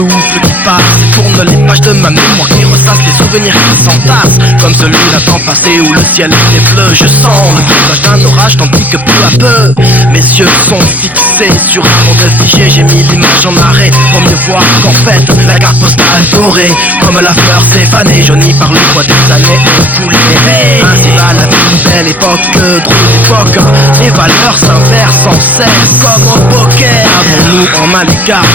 souffle qui passe et tourne les pages de ma mémoire, qui ressasse les souvenirs qui s'entassent, comme celui d'un temps passé où le ciel était bleu. Je sens le présage d'un orage tandis que peu à peu mes yeux sont fixés sur un monde figé. J'ai mis l'image en arrêt pour mieux voir qu'en fait la carte postale dorée, comme la fleur s'est fanée, jaunie par le poids des années écoulées. Ainsi va la vie, belle époque, drôle d'époque. Les valeurs s'inversent sans cesse comme au poker. Avons-nous en main les cartes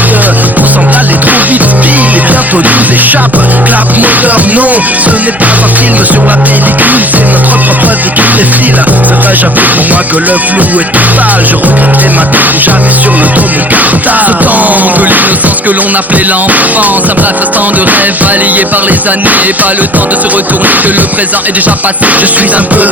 pour semble aller trop vite, pile et bientôt nous échappe. Clap moteur, non, ce n'est pas un film sur la pellicule, c'est notre propre vie qui défile. C'est vrai, j'avoue pour moi que le flou est total. Je regrette les matins où j'avais sur le dos mon cartable. Ce temps de l'innocence que l'on appelait l'enfance, un bref instant de rêve balayé par les années. Pas le temps de se retourner, que le présent est déjà passé. Je suis un peu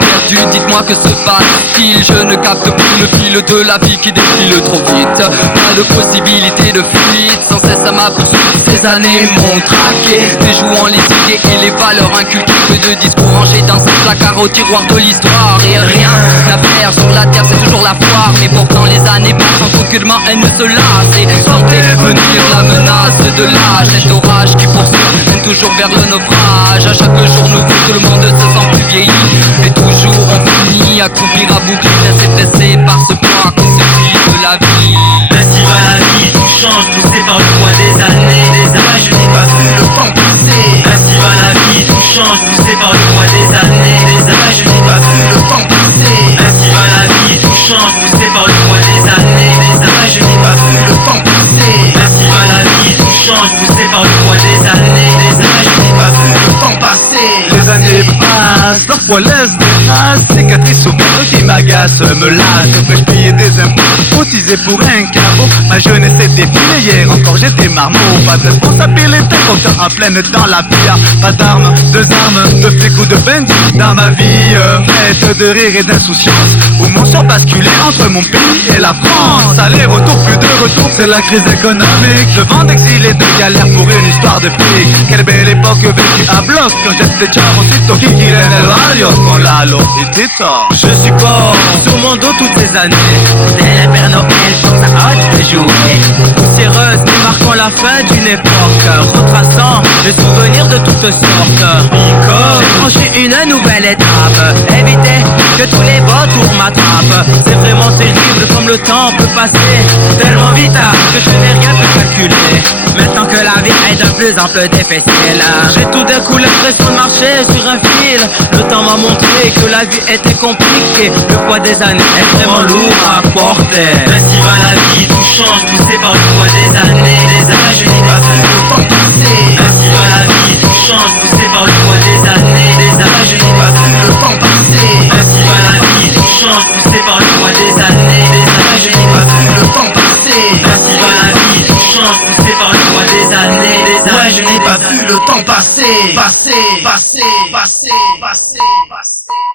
perdu, dites-moi que se passe-t-il. Je ne capte plus le fil de la vie qui défile trop vite. Pas de possibilité de fuite, sans cesse à ma poursuite. Ces années m'ont traqué, déjouant les idées et les valeurs inculquées. Que de discours rangés dans un placard au tiroir de l'histoire. Et rien à faire sur la terre, c'est toujours la foire. Mais pourtant les années passent sans qu'aucunement elles ne se lassent. Et sentez venir la menace de l'âge, cet orage qui poursuit mène toujours vers le naufrage. À chaque jour nouveau, tout le monde se sent plus vieilli, et toujours on finit à croupir, à boucler, assez pressé par ce poids qu'on se dit de la vie. Ainsi va la vie, tout change, poussé par le poids des années. Des années, je n'ai pas vu le temps passer. Ainsi va la vie, tout change, poussé par le poids des années. Des années, je n'ai pas vu le temps passer. Ainsi va la vie, tout change, poussé par le poids des années. Des années, je n'ai pas vu le temps passer. Ainsi va la vie, tout change, poussé par le poids des années. Des années, je n'ai pas vu le temps passer. les années passent, parfois laisse des traces, cicatrices au cœur qui m'agacent, me lassent. Peux-je payer des impôts, cotiser pour un cabot? Ma jeunesse était finie, hier encore j'étais marmot. Pas de responsabilité, comptant en pleine dans la vie. Pas d'armes, deux armes, de flics ou de bandits dans ma vie. Faite de rire et d'insouciance, où mon sang basculait entre mon pays et la France. Aller-retour, plus de retour, c'est la crise économique. Je vends d'exil et de galère pour une histoire de fric. Quelle belle époque vécue à bloc, quand j'étais chavosito qui tirait del barrio con Lalo et Tito. Je supporte sur mon dos toutes ces années, dès le Père Noël pour sa hâte de jouer. Poussiéreuse et marquant la fin d'une époque, retraçant les souvenirs de toutes sortes. J'ai franchi une nouvelle étape, éviter que tous les vautours m'attrapent. C'est vraiment terrible comme le temps peut passer tellement vite que je n'ai rien pu calculer. Maintenant que la vie est de plus en plus difficile, j'ai tout d'un coup l'impression de marcher sur un fil. Le temps m'a montré que la vie était compliquée, le poids des années est vraiment lourd à porter. Ainsi va la vie, tout change, poussé par le poids des années. Des années, je n'ai pas vu le temps passer. Ainsi va la vie, tout change, poussé par le poids des années. Des années, je n'ai pas vu le temps passer. Ainsi va la vie, tout change, poussé par le poids des années. Des années, je n'ai pas vu le temps passer. Ainsi va la vie, tout change, poussé par le poids des années. Des années, Ouais, je n'ai pas vu le temps passer, passer, passer, passer, passer, passer.